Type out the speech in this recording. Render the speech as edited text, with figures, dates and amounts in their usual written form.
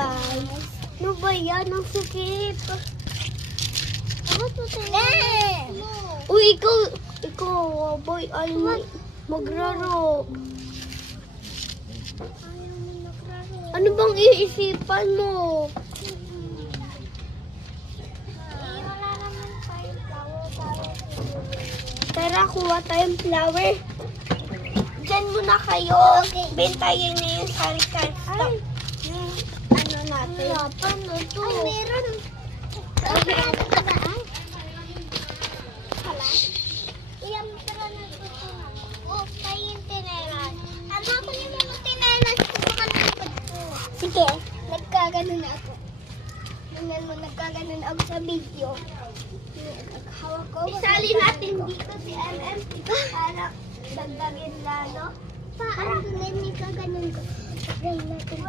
guys. Ano ba yan? Ang sakit. Uy, ikaw, boy, ay magraro. Ano bang iisipan mo? Tara, kuha tayong flower. Diyan muna kayo. Bentayin niyo yung sari-sari stock. Yung ano natin. Paano to? Ay, meron. Iyam tara na ito. Oh, tayo yung tinelas. Ano ako yung mga tinelas ko sa kanapad ko? Sige, nagkaganon ako. Tingnan mo, nagkaganon ako sa video. Hawak ko. Isali natin dito si MM para dagdagin lalo. Parang may kaganon ko. Try natin.